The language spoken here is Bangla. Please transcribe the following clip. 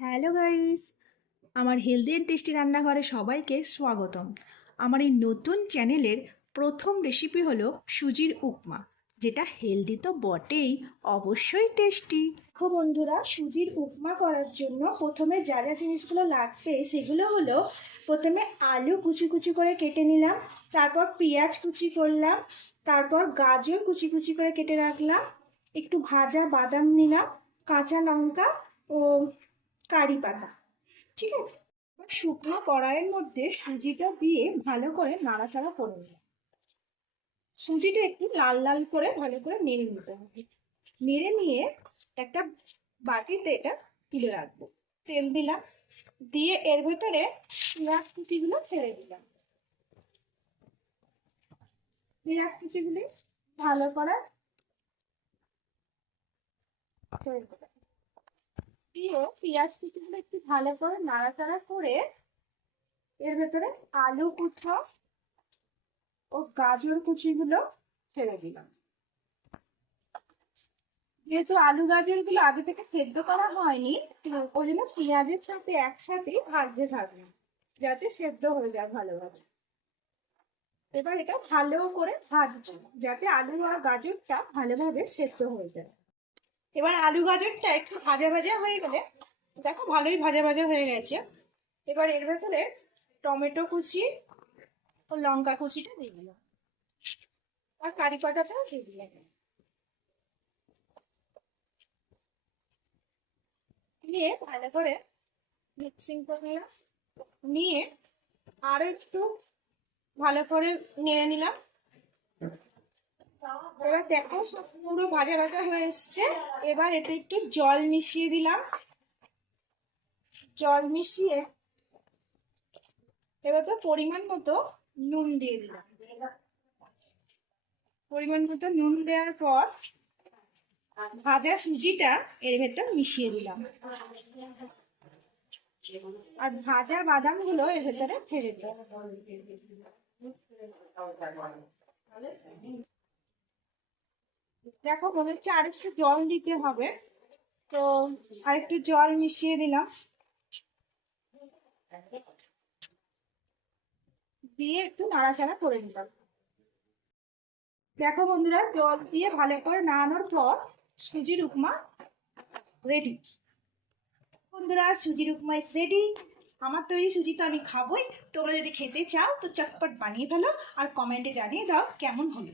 হ্যালো গাইস, আমার হেলদি অ্যান্ড টেস্টি রান্নাঘরে সবাইকে স্বাগতম। আমার এই নতুন চ্যানেলের প্রথম রেসিপি হলো সুজির উপমা, যেটা হেলদি তো বটেই, অবশ্যই টেস্টি। দেখো বন্ধুরা, সুজির উপমা করার জন্য প্রথমে যা যা জিনিসগুলো লাগবে সেগুলো হলো, প্রথমে আলু কুচি কুচি করে কেটে নিলাম, তারপর পেঁয়াজ কুচি করলাম, তারপর গাজর কুচি কুচি করে কেটে রাখলাম, একটু ভাজা বাদাম নিলাম, কাঁচা লঙ্কা ও কারি পাতা। ঠিক আছে, এবার শুকনো কড়াইয়ের মধ্যে সুজিটা দিয়ে ভালো করে নাড়াচাড়া করে নিলাম। সুজিটা একটু লাল লাল করে ভালো করে নেড়ে নিতে হবে। নেড়ে নিয়ে একটা বাটিতে এটা তুলে রাখবো। তেল দিলাম, দিয়ে এর ভেতরে পেঁয়াজ কুচিগুলো ছেড়ে দিলাম। পেঁয়াজ কুচিগুলি ভালো করে ছেড়ে দিলাম, দিয়ে পেঁয়াজ কুচিগুলো একটু ভালো করে নাড়াচাড়া করে এর ভেতরে আলু কুচো ও গাজর কুচিগুলো ছেড়ে দিলাম। যেহেতু আলু গাজর গুলো আগে থেকে সেদ্ধ করা হয়নি, ওই জন্য পেঁয়াজের সাথে একসাথে ভাজতে থাকবে যাতে সেদ্ধ হয়ে যায় ভালোভাবে। এবার এটা ভালো করে ভাজবো যাতে আলু আর গাজরটা ভালোভাবে সেদ্ধ হয়ে যায়। এবার আলু গাজরটা একটু ভাজা ভাজা হয়ে গেলে, দেখো ভালোই ভাজা ভাজা হয়ে গেছে, এবার এর ভেতরে টমেটো কুচি ও লঙ্কা কুচিটা দিয়ে দিলাম, আর কারি পাতাটাও দিয়ে দিলাম। নিয়ে ভালো করে মিক্সিং করে নিলাম, নিয়ে আরো একটু ভালো করে নেড়ে নিলাম। এবার দেখো সব পুরো ভাজা ভাজা হয়ে এসছে। এবার এতে একটু জল মিশিয়ে দিলাম। জল মিশিয়ে এবার তো পরিমাণ মতো নুন দিয়ে দিলাম। পরিমাণ মতো নুন দেওয়ার পর ভাজা সুজিটা এর ভেতর মিশিয়ে দিলাম, আর ভাজা বাদাম গুলো এর ভেতরে ছেড়ে দিলাম। দেখো মনে হচ্ছে আর একটু জল দিতে হবে, তো আর একটু জল মিশিয়ে দিলাম, দিয়ে একটু নাড়াচাড়া করে দিলাম। দেখো বন্ধুরা, জল দিয়ে ভালো করে নাড়ানোর পর সুজির উপমা রেডি। বন্ধুরা, সুজির উপমা ইস রেডি। আমার তৈরি সুজি তো আমি খাবোই, তোমরা যদি খেতে চাও তো চটপট বানিয়ে ফেলো আর কমেন্টে জানিয়ে দাও কেমন হলো।